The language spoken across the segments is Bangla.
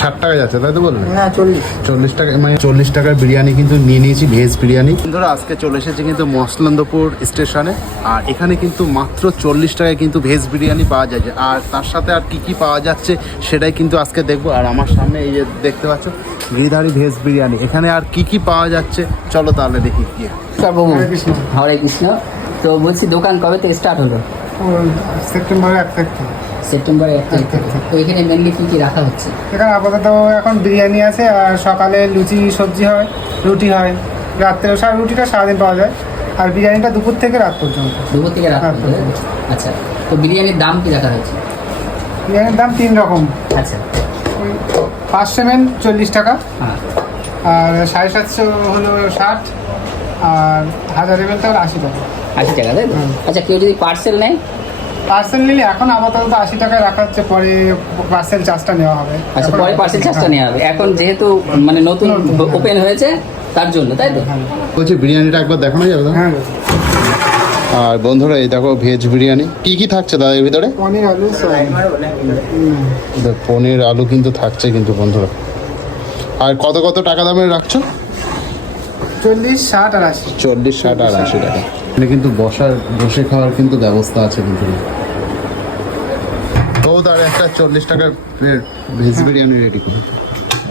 ষাট টাকা যাচ্ছে তাই তো বললেন? না চল্লিশ। চল্লিশ টাকা মানে চল্লিশ টাকার বিরিয়ানি কিন্তু নিয়ে নিয়েছি ভেজ বিরিয়ানি। বন্ধুরা আজকে চলে এসেছি কিন্তু মসলন্দপুর স্টেশনে আর এখানে কিন্তু মাত্র চল্লিশ টাকায় কিন্তু ভেজ বিরিয়ানি পাওয়া যায় আর তার সাথে আর কি কি পাওয়া যাচ্ছে সেটাই কিন্তু আজকে দেখব। আর আমার সামনে এই যে দেখতে পাচ্ছ গিরিধারি ভেজ বিরিয়ানি। এখানে আর কি কি পাওয়া যাচ্ছে? চলো তাহলে দেখি কি নমস্কার বাবু হরে কৃষ্ণ। তো বলছি দোকান কবে থেকে স্টার্ট হলো? সেপ্টেম্বরের এক তারিখ থেকে। সেপ্টেম্বরের এক তারিখ থেকে। তো এখানে মেনলি কী কী রাখা হচ্ছে? এখানে আপাতত এখন বিরিয়ানি আছে আর সকালে লুচি সবজি হয় রুটি হয়। রাত্রে সারা রুটিটা সারাদিন পাওয়া যায়। আর বিরিয়ানিটা দুপুর থেকে রাত পর্যন্ত। দুপুর থেকে রাত পর্যন্ত। আচ্ছা তো বিরিয়ানির দাম কী রাখা হয়েছে? বিরিয়ানির দাম তিন রকম। আচ্ছা। পাঁচশো মেন চল্লিশ টাকা। হ্যাঁ। আর সাড়ে সাতশো হলো ষাট। আর হাজার এমএলটা হলো আশি টাকা। আশি টাকা তাই আচ্ছা কেউ যদি পার্সেল নেয় পার্সেল নিলে এখন আপাতত আশি টাকায় রাখা হচ্ছে পরে পার্সেল চার্জটা নেওয়া হবে। আচ্ছা পরে পার্সেল চার্জটা নেওয়া হবে। এখন যেহেতু মানে নতুন। ওপেন হয়েছে তার জন্য তাই তো? হ্যাঁ। বলছি বিরিয়ানিটা একবার দেখানো যাবে হ্যাঁ। আর বন্ধুরা এই দেখো ভেজ বিরিয়ানি। কি কি থাকছে দাদা এর ভিতরে? পনির আলু পনির আলু কিন্তু থাকছে কিন্তু বন্ধুরা। আর কত কত টাকা দামের রাখছো? চল্লিশ ষাট আর আশি চল্লিশ ষাট আর আশি টাকা। এখানে কিন্তু বসার বসে খাওয়ার কিন্তু ব্যবস্থা আছে কিন্তু। তো তার একটা চল্লিশ টাকার প্লেট ভেজ বিরিয়ানি রেডি করে।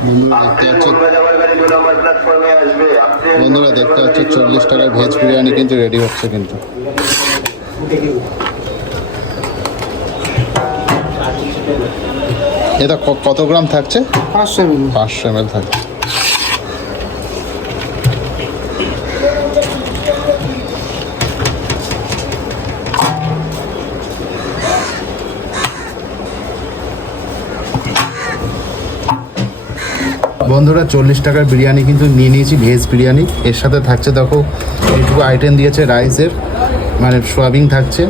বন্ধুরা দেখতে পাচ্ছ বন্ধুরা দেখতে পাচ্ছ চল্লিশ টাকার ভেজ বিরিয়ানি কিন্তু রেডি হচ্ছে কিন্তু। এটা ক- কত গ্রাম থাকছে? পাঁচশো পাঁচশো এম থাকছে। বন্ধুরা, চল্লিশ টাকার বিরিয়ানি কিন্তু নিয়ে নিয়েছি, ভেজ বিরিয়ানি। এর সাথে থাকছে দেখো, এইটুকু আইটেম দিয়েছে রাইসের মানে সোয়াবিন থাকছে,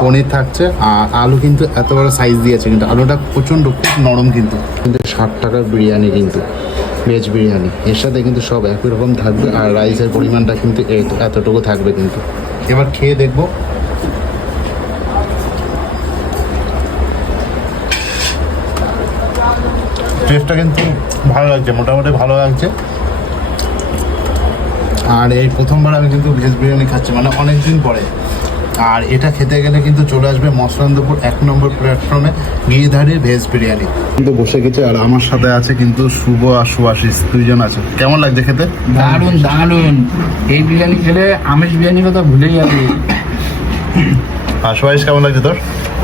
পনির থাকছে, আর আলু কিন্তু এত বড় সাইজ দিয়েছে, কিন্তু আলুটা প্রচণ্ড, খুব নরম কিন্তু। কিন্তু ষাট টাকার বিরিয়ানি কিন্তু, ভেজ বিরিয়ানি। এর সাথে কিন্তু সব একই রকম থাকবে, আর রাইসের পরিমাণটা কিন্তু এতটুকু থাকবে কিন্তু। এবার খেয়ে দেখব। টেস্টটা কিন্তু ভালো লাগছে মোটামুটি ভালো লাগছে। আর এই প্রথমবার আমি কিন্তু ভেজ বিরিয়ানি খাচ্ছি মানে অনেক দিন পরে। আর এটা খেতে গেলে কিন্তু চলে আসবে মসলান্দপুর এক নম্বর প্ল্যাটফর্মে গিরিধারি ভেজ বিরিয়ানি। কিন্তু বসে গেছে আর আমার সাথে আছে কিন্তু শুভ আর সুভাষিস দুইজন আছে। কেমন লাগছে খেতে? দারুণ দারুণ এই বিরিয়ানি খেলে আমিষ বিরিয়ানির কথা ভুলে যাবে। আর সুভাষিস কেমন লাগছে তোর?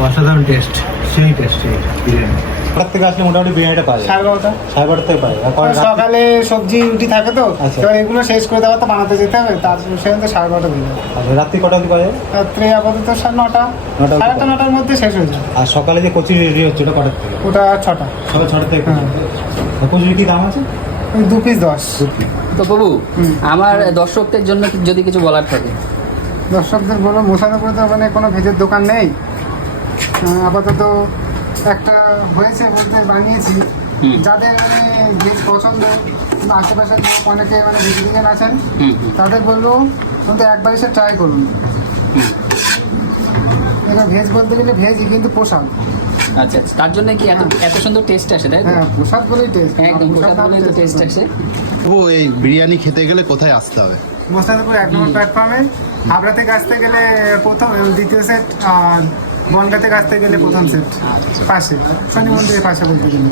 অসাধারণ টেস্ট সেই টেস্ট বিরিয়ানি। হঠাৎ থেকে আসলে মোটামুটি বিরিয়ানিটা পাওয়া যায়। সাড়ে বারোটা সাড়ে বারোটা থেকে পাওয়া যায়। আর সকালে সবজি রুটি থাকে তো। আচ্ছা। এবার এগুলো শেষ করে দেওয়া তো বানাতে যেতে হবে। তার সেখানে তো সাড়ে বারোটা বেজে যাবে। আচ্ছা, রাত্রি কটা অবধি পাওয়া যায়? রাত্রে আপাতত সাড়ে নটা। নটা সাড়ে নটার মধ্যে শেষ হয়ে যায় আর সকালে যে কচুরি রেডি হচ্ছে ওটা কটার থেকে? ওটা ছটা। সকাল ছটা থেকে? হ্যাঁ। কচুরি কি দাম আছে? দু পিস দশ। তো বাবু আমার দর্শকদের জন্য কি- যদি কিছু বলার থাকে? দর্শকদের বলো মোসাদপুরে তো মানে কোনো ভেজের দোকান নেই। আপাতত একটা হয়েছে বলতে বানিয়েছি। হুম। যাদের মানে ভেজ পছন্দ আশেপাশের লোক অনেকে মানে ভেজিটেরিয়ান আছেন তাদের বলব কিন্তু একবার এসে ট্রাই করুন। এবার ভেজ বলতে গেলে ভেজই কিন্তু পোশাক আচ্ছা আচ্ছা। তার জন্য কি এত এত সুন্দর টেস্ট আসে তাই হ্যাঁ প্রসাদ বলেই টেস্ট একদম প্রসাদ বলেই তো টেস্ট আসে। ও এই বিরিয়ানি খেতে গেলে কোথায় আসতে হবে? মোসাদপুর এক নম্বর প্ল্যাটফর্মে হাবড়া থেকে আসতে গেলে প্রথম দ্বিতীয় সেট আর কাছতে গেলে প্রথম সেট পাশে। শনি মন্দিরের গেলে।